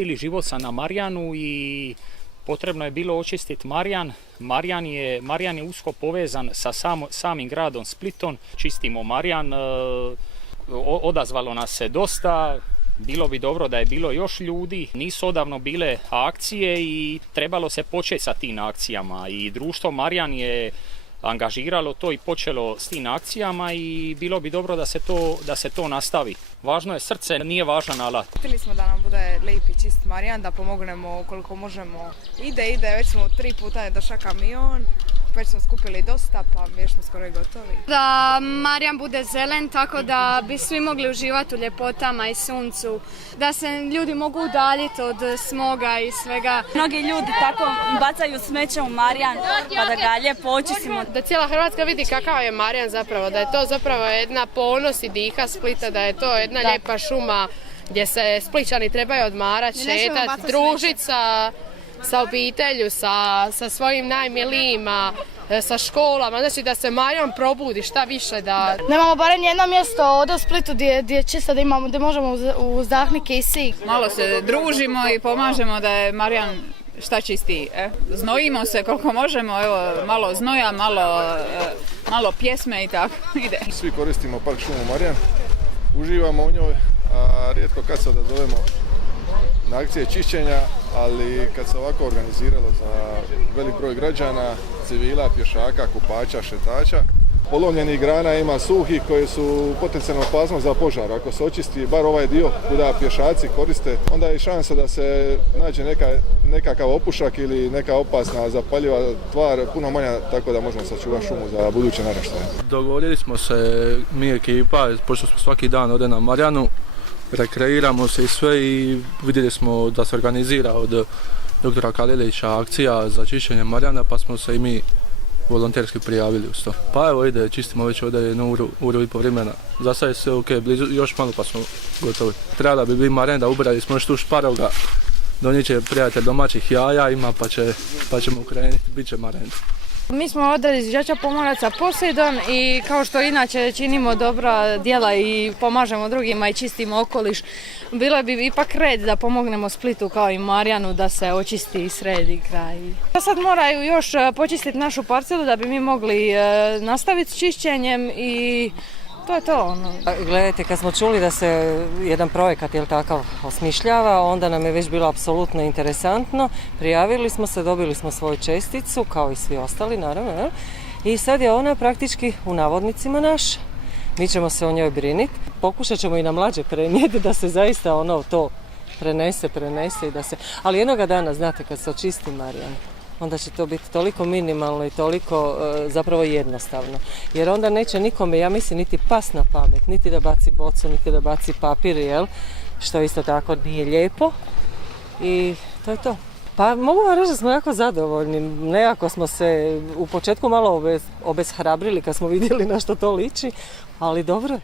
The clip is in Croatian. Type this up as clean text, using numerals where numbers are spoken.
cijeli život sam na Marjanu i potrebno je bilo očistiti Marjan. Marjan je usko povezan sa samim gradom Splitom. Čistimo Marjan, odazvalo nas se dosta. Bilo bi dobro da je bilo još ljudi, nisu odavno bile akcije i trebalo se početi sa tim akcijama. I društvo Marjan je angažiralo to i počelo s tim akcijama i bilo bi dobro da se to nastavi. Važno je srce, nije važan alat. Htjeli smo da nam bude lijep i čist Marjan, da pomognemo koliko možemo. Ide, već smo 3 puta je došao kamion. Već smo skupili dosta, pa već smo skoro i gotovi. Da Marjan bude zelen, tako da bi svi mogli uživati u ljepotama i suncu. Da se ljudi mogu udaljiti od smoga i svega. Mnogi ljudi tako bacaju smeće u Marjan, pa da ga lijepo očistimo. Da cijela Hrvatska vidi kakav je Marjan zapravo, da je to zapravo jedna ponos i diha Splita, da je to jedna lijepa šuma gdje se Splićani trebaju odmarati, šetati, družiti sa obitelju, sa svojim najmilijima, sa školama, znači da se Marjan probudi šta više da... Nemamo barem jedno mjesto ovdje u Splitu gdje čisto da imamo, gdje možemo uzdahnuti kisik. Malo se družimo i pomažemo da je Marjan šta čistiji. Znojimo se koliko možemo, evo, malo znoja, malo pjesme i tako ide. Svi koristimo park šumu Marjan, uživamo u njoj, a rijetko kad se odazovemo na akcije čišćenja, ali kad se ovako organiziralo za velik broj građana, civila, pješaka, kupača, šetača, polovljenih grana ima suhih koji su potencijalno opasnost za požar. Ako se očisti bar ovaj dio kuda pješaci koriste, onda je šansa da se nađe nekakav opušak ili neka opasna zapaljiva tvar puno manja, tako da možemo sačuvati šumu za buduće naraštaje. Dogovorili smo se, mi ekipa, pošto smo svaki dan ovdje na Marjanu, rekreiramo se i sve i vidjeli smo da se organizira od doktora Kalilića akcija za čišćenje Marjana, pa smo se i mi volonterski prijavili uz to. Pa evo ide, čistimo već ovdje jednu uru i po vremena. Za sad je sve ok, blizu, još malo pa smo gotovi. Trebala bi biti Marjan, da ubrali smo još tu šparoga, donijet će prijatelj domaćih jaja ima pa ćemo krenuti, bit će Marjan. Mi smo ovdje izviđača pomoraca Poseidon i kao što inače činimo dobra djela i pomažemo drugima i čistimo okoliš, bilo bi ipak red da pomognemo Splitu kao i Marjanu da se očisti i sredi kraj. Sad moraju još počistiti našu parcelu da bi mi mogli nastaviti s čišćenjem i to je to. Gledajte, kad smo čuli da se jedan projekat takav osmišljava, onda nam je već bilo apsolutno interesantno. Prijavili smo se, dobili smo svoju česticu, kao i svi ostali, naravno. I sad je ona praktički u navodnicima naša. Mi ćemo se o njoj briniti. Pokušat ćemo i na mlađe prenijeti da se zaista to prenese i da se... Ali jednoga dana, znate, kad se očisti Marjan, onda će to biti toliko minimalno i toliko zapravo jednostavno. Jer onda neće nikome, ja mislim, niti pas na pamet, niti da baci bocu, niti da baci papir, što isto tako nije lijepo. I to je to. Pa mogu vam reći da smo jako zadovoljni. Nekako smo se u početku malo obeshrabrili kad smo vidjeli na što to liči, ali dobro je.